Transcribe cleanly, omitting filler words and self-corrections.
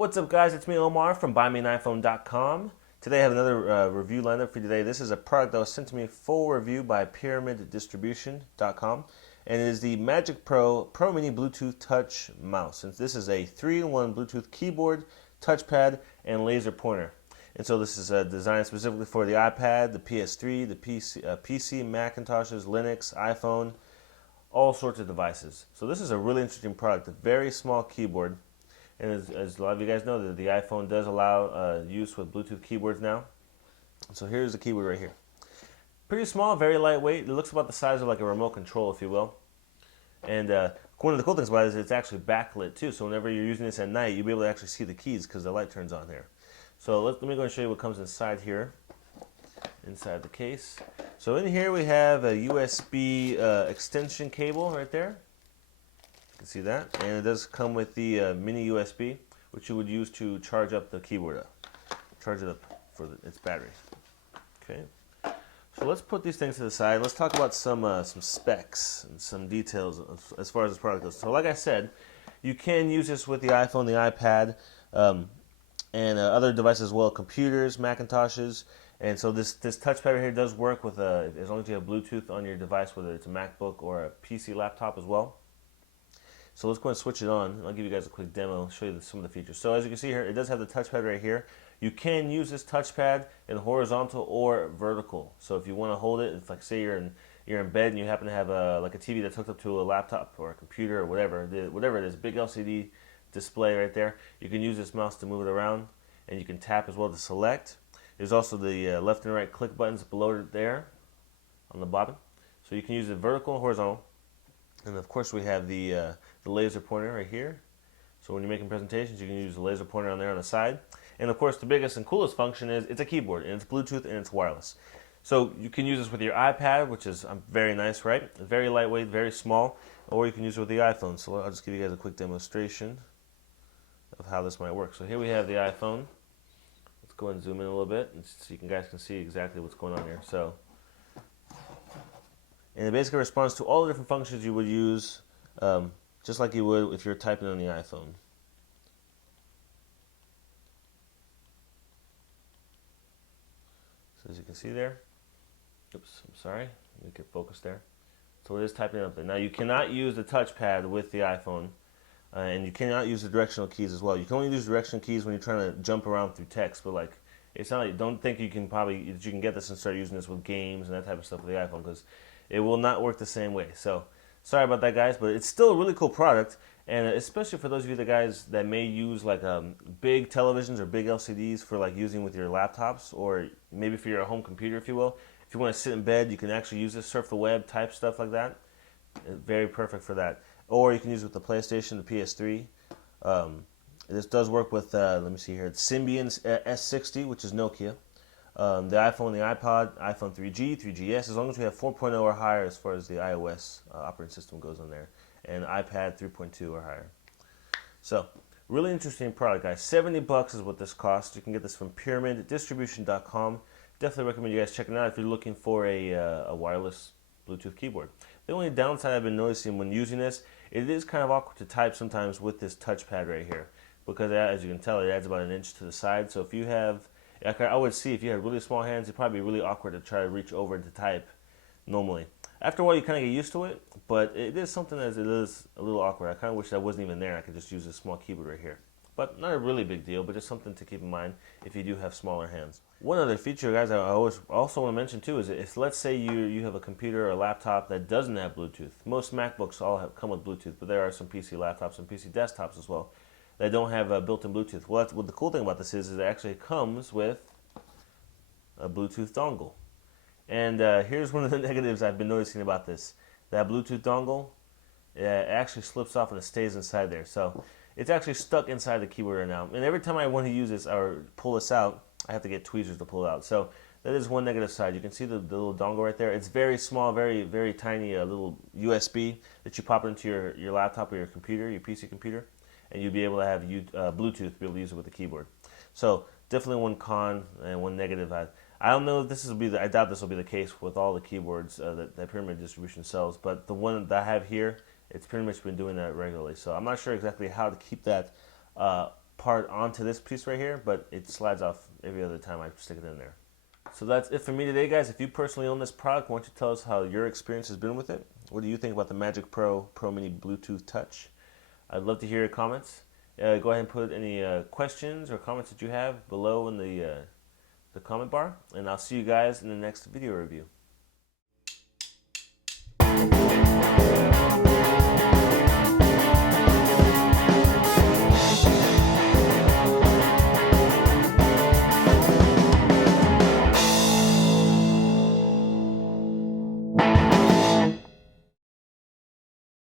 What's up, guys? It's me, Omar from BuyMeAnIPhone.com. Today I have another review lined up for you today. This is a product that was sent to me full review by PyramidDistribution.com, and it is the MagicPro Pro Mini Bluetooth Touch Mouse. And this is a 3-in-1 Bluetooth keyboard, touchpad, and laser pointer. And so this is designed specifically for the iPad, the PS3, the PC, Macintoshes, Linux, iPhone, all sorts of devices. So this is a really interesting product, a very small keyboard. And as a lot of you guys know, the iPhone does allow use with Bluetooth keyboards now. So here's the keyboard right here. Pretty small, very lightweight. It looks about the size of like a remote control, if you will. And one of the cool things about it is it's actually backlit too. So whenever you're using this at night, you'll be able to actually see the keys because the light turns on here. So let me go and show you what comes inside here, inside the case. So in here we have a USB extension cable right there. You can see that, and it does come with the mini USB, which you would use to charge up the keyboard charge it up for its batteries. Okay, so let's put these things to the side. Let's talk about some specs and some details as far as this product goes. So like I said, you can use this with the iPhone, the iPad, and other devices as well, computers, Macintoshes. And so this touchpad right here does work with as long as you have Bluetooth on your device, whether it's a MacBook or a PC laptop as well. So let's go and switch it on. I'll give you guys a quick demo, show you some of the features. So as you can see here, it does have the touchpad right here. You can use this touchpad in horizontal or vertical. So if you want to hold it, it's like say you're in bed and you happen to have like a TV that's hooked up to a laptop or a computer or whatever it is, big LCD display right there. You can use this mouse to move it around, and you can tap as well to select. There's also the left and right click buttons below there on the bottom. So you can use it vertical and horizontal. And of course we have the laser pointer right here. So when you're making presentations, you can use the laser pointer on there on the side. And of course the biggest and coolest function is it's a keyboard, and it's Bluetooth, and it's wireless. So you can use this with your iPad, which is very nice, right? Very lightweight, very small. Or you can use it with the iPhone. So I'll just give you guys a quick demonstration of how this might work. So here we have the iPhone. Let's go and zoom in a little bit so you guys can see exactly what's going on here. So, and it basically responds to all the different functions you would use, just like you would if you're typing on the iPhone. So as you can see there, oops, I'm sorry, let me get focused there. So it is typing up there. Now you cannot use the touchpad with the iPhone, and you cannot use the directional keys as well. You can only use directional keys when you're trying to jump around through text, but like, it's not like, don't think you can get this and start using this with games and that type of stuff with the iPhone, because it will not work the same way. So sorry about that, guys, but it's still a really cool product, and especially for those of you guys that may use like big televisions or big LCDs for like using with your laptops, or maybe for your home computer, if you will. If you want to sit in bed, you can actually use this, surf the web, type stuff like that. Very perfect for that. Or you can use it with the PlayStation, the PS3. This does work with, let me see here, it's Symbian S60, which is Nokia. The iPhone, the iPod, iPhone 3G, 3GS, as long as we have 4.0 or higher as far as the iOS operating system goes on there, and iPad 3.2 or higher. So, really interesting product, guys. $70 is what this costs. You can get this from PyramidDistribution.com. Definitely recommend you guys checking it out if you're looking for a wireless Bluetooth keyboard. The only downside I've been noticing when using this, it is kind of awkward to type sometimes with this touchpad right here, because as you can tell, it adds about an inch to the side. So if you have, I would see if you had really small hands, it'd probably be really awkward to try to reach over to type normally. After a while, you kind of get used to it, but it is something that it is a little awkward. I kind of wish that wasn't even there. I could just use a small keyboard right here. But not a really big deal, but just something to keep in mind if you do have smaller hands. One other feature, guys, I also want to mention too is if let's say you have a computer or a laptop that doesn't have Bluetooth. Most MacBooks all come with Bluetooth, but there are some PC laptops and PC desktops as well that don't have built-in Bluetooth. Well, what the cool thing about this is it actually comes with a Bluetooth dongle. And here's one of the negatives I've been noticing about this. That Bluetooth dongle, it actually slips off and it stays inside there. So it's actually stuck inside the keyboard right now. And every time I want to use this or pull this out, I have to get tweezers to pull it out. So that is one negative side. You can see the little dongle right there. It's very small, very, very tiny, little USB that you pop into your laptop or your computer, your PC computer, and you'll be able to have Bluetooth to be able to use it with the keyboard. So definitely one con and one negative. I don't know if this will be I doubt this will be the case with all the keyboards that Pyramid Distribution sells, but the one that I have here, it's pretty much been doing that regularly. So I'm not sure exactly how to keep that part onto this piece right here, but it slides off every other time I stick it in there. So that's it for me today, guys. If you personally own this product, why don't you tell us how your experience has been with it? What do you think about the MagicPro Pro Mini Bluetooth Touch? I'd love to hear your comments. Go ahead and put any questions or comments that you have below in the comment bar, and I'll see you guys in the next video review.